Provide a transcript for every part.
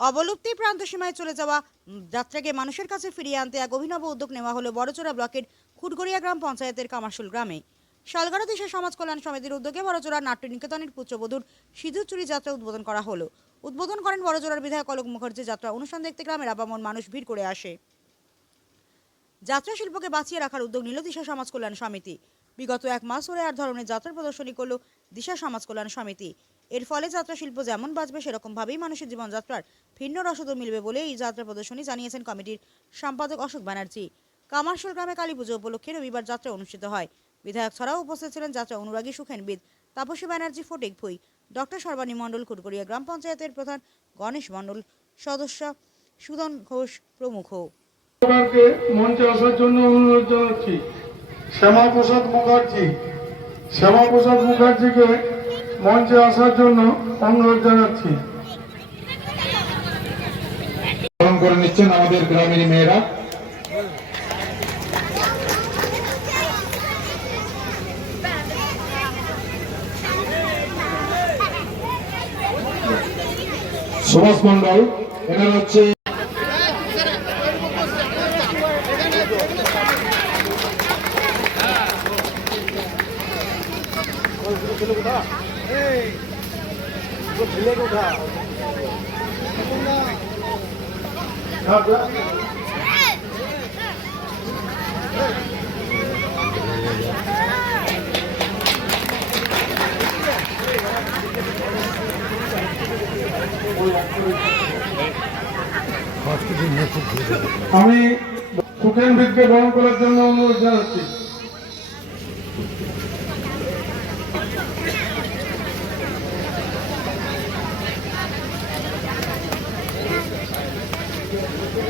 অবলুপ্তির প্রান্ত সীমায় চলে যাওয়া যাত্রাকে মানুষের কাছে ফিরিয়ে আনতে এক অভিনব উদ্যোগ নেওয়া হলো বড়চোরা ব্লকের খুটগড়িয়া গ্রাম পঞ্চায়েতের কামারশুল গ্রামে। শালগড়া দিশা সমাজ কল্যাণ সমিতির উদ্যোগে বড়চোরা নাট্য নিকেতনের পুত্রবধূর সিঁদুর চুরি যাত্রা উদ্বোধন করা হলো। উদ্বোধন করেন বড়চোরার বিধায়ক অলোক মুখার্জি। যাত্রা অনুষ্ঠান দেখতে গ্রামের আবামন মানুষ ভিড় করে আসে। যাত্রা শিল্পকে বাঁচিয়ে রাখার উদ্যোগ নিল দিশা সমাজ কল্যাণ সমিতি। বিগত এক মাস ধরে আর ধরনের যাত্রা প্রদর্শনী করল দিশা সমাজ কল্যাণ সমিতি। এর ফলে যাত্রা শিল্প যেমন বাঁচবে, সেরকমভাবেই মানুষের জীবনযাত্রার ভিন্ন রসদও মিলবে বলে এই যাত্রা প্রদর্শনী জানিয়েছেন কমিটির সম্পাদক অশোক ব্যানার্জি। কামারশুল গ্রামে কালী পুজো উপলক্ষে রবিবার যাত্রা অনুষ্ঠিত হয়। বিধায়ক ছাড়াও উপস্থিত ছিলেন যাত্রা অনুরাগী সুখেনবিদ তাপসী ব্যানার্জি, ফটিক ভুই, ডক্টর সর্বানী মণ্ডল কুটকরিয়া গ্রাম পঞ্চায়েতের প্রধান গণেশ মণ্ডল, সদস্য সুদন ঘোষ প্রমুখ। মঞ্চে আসার জন্য অনুরোধ জানাচ্ছি। শ্যামাপ্রসাদ মুখার্জি, শ্যামাপ্রসাদ মুখার্জিকে মঞ্চে আসার জন্য অনুরোধ জানাচ্ছি। করে নিচ্ছেন আমাদের গ্রামের মেয়েরা। সুভাষ মন্ডল এনারা হচ্ছে আমি সুখেন সুখেনবিদকে গ্রহণ করার জন্য অনুরোধ জানাচ্ছি।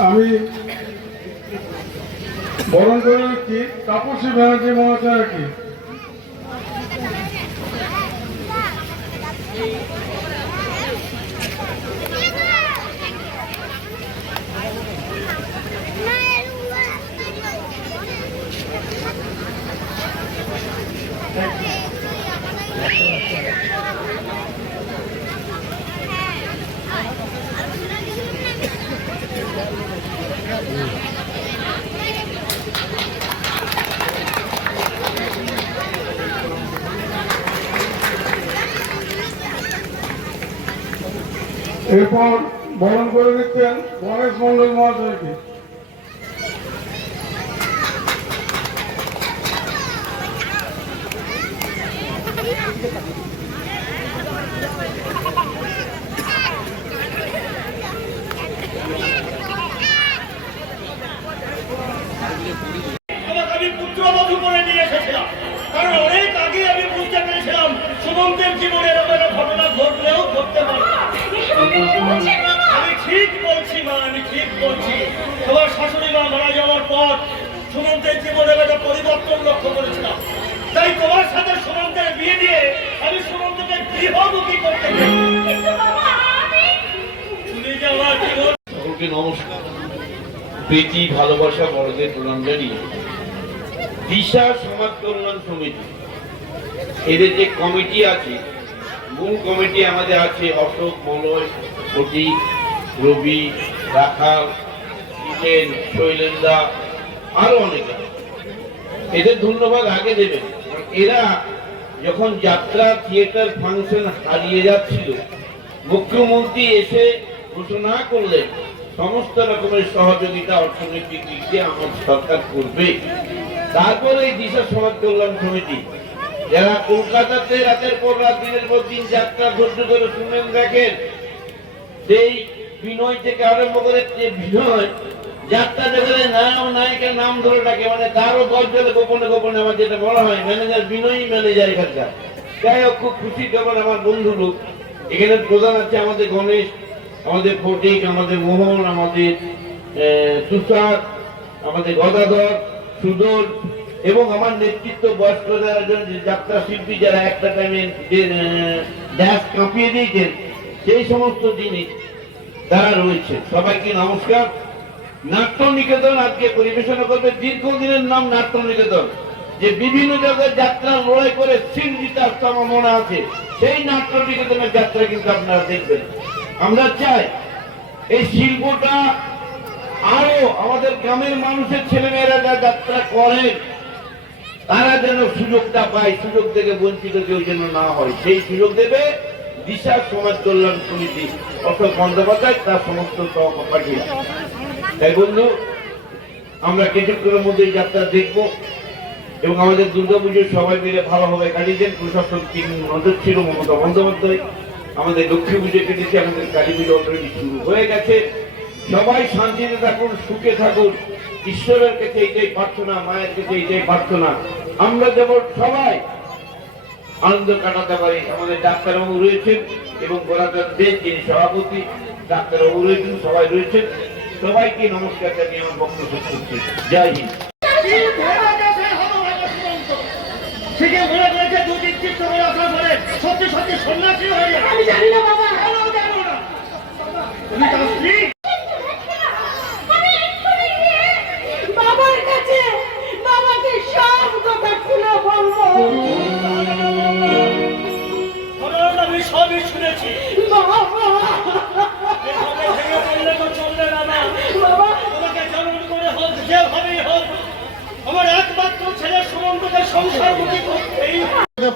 আমি বরণ করে কি তাপসী ব্যানার্জি মহাশয়কে এরপর বরণ করে নিচ্ছেন গণেশ মন্ডল মহাশয়কে। কারণ অনেক আগে আমি বুঝতে পেরেছিলাম সুমন্তের জীবনে এরকম ঘটনা ঘটলেও ঘটতে পারে। প্রীতি ভালোবাসা বড়দের প্রণাম দিশা সমাজ কল্যাণ সমিতি। এদের যে কমিটি আছে মূল কমিটি আমাদের আছে অশোক মলয় ফটি রবি, রাখাল ইটেন শৈলেন্দা, আরও অনেকে এদের ধন্যবাদ আগে দেবেন। এরা যখন যাত্রা থিয়েটার ফাংশন হারিয়ে যাচ্ছিল, মুখ্যমন্ত্রী এসে ঘোষণা করলেন, সমস্ত রকমের সহযোগিতা অর্থনৈতিক দিক দিয়ে আমার সরকার করবে। তারপরে এই দিশা সমাজ কল্যাণ সমিতি যারা কলকাতাতে রাতের পর রাত দিনের পর দিন যাত্রা ধৈর্য ধরে শুনেন দেখেন, সেই বিনয় থেকে আরম্ভ করে যে বিনয়, যাত্রা যেখানে নায়ক নায়িকার নাম ধরে ডাকে মানে তারও দরজালে গোপনে গোপনে আমার যেটা বলা হয়, ম্যানেজার বিনয়ী ম্যানেজার এখানকার। যাই হোক, খুব খুশি খবর আমার বন্ধু লোক। এখানে প্রধান আছে আমাদের গণেশ, আমাদের ফটিক, আমাদের মোহন, আমাদের তুষার আমাদের গদাধর, সুদল এবং আমার নেতৃত্ব বয়স্ক যারা যাত্রা শিল্পী যারা একটা টাইমে ড্যাস কাঁপিয়ে দিয়েছেন, সেই সমস্ত জিনিস তারা রয়েছে সবাইকে নমস্কার। নাট্য নিকেতন আজকে পরিবেশনা করবে। দীর্ঘদিনের নাম নাট্য নিকেতন যে বিভিন্ন জায়গায় যাত্রা লড়াই করে দিতে আসতে আমার মনে আছে। সেই নাট্য নিকেতনের যাত্রা কিন্তু আপনারা দেখবেন। আমরা চাই এই শিল্পটা আরও আমাদের গ্রামের মানুষের ছেলেমেয়েরা যা যাত্রা করেন তারা যেন সুযোগটা পায়, সুযোগ থেকে বঞ্চিত কেউ যেন না হয়, সেই সুযোগ দেবে দিশা সমাজ কল্যাণ সমিতি। অশোক বন্দ্যোপাধ্যায় তার সমস্ত সহপাঠীরা তাই বন্ধু, আমরা কিছুক্ষণের মধ্যে যাত্রা দেখব এবং আমাদের দুর্গাপুজোর সবাই মিলে ভালোভাবে কাটিয়েছেন প্রশাসন তিন নজর ছিল, মমতা বন্দ্যোপাধ্যায়। আমাদের লক্ষ্মী পুজো কেটেছে, আমাদের কালী পুজো অলরেডি শুরু হয়ে গেছে। সবাই শান্তিতে থাকুন, সুখে থাকুন। ঈশ্বরের কাছে এইটাই প্রার্থনা মায়ের কাছে এইটাই প্রার্থনা আমরা যেমন সবাই আনন্দ কাটাতে পারি আমাদের ডাক্তারবাবু রয়েছেন এবং গোলাকার দেশ যিনি সভাপতি ডাক্তারবাবু রয়েছেন সবাই রয়েছেন। সবাইকে নমস্কার জানিয়ে আমার বক্তব্য শেষ করছি। জয় হিন্দ। সত্যি সত্যি সন্ন্যাসী হয়ে যাবে আমি জানি না বাবা। কেন জানো না? তুমি তার স্ত্রী?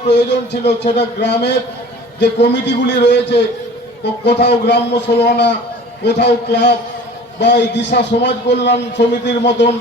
প্রয়োজন ছিল সেটা গ্রামের যে কমিটিগুলি রয়েছে কোথাও গ্রাম্য সোলহানা কোথাও ক্লাব বা এই দিশা সমাজ কল্যাণ সমিতির মতন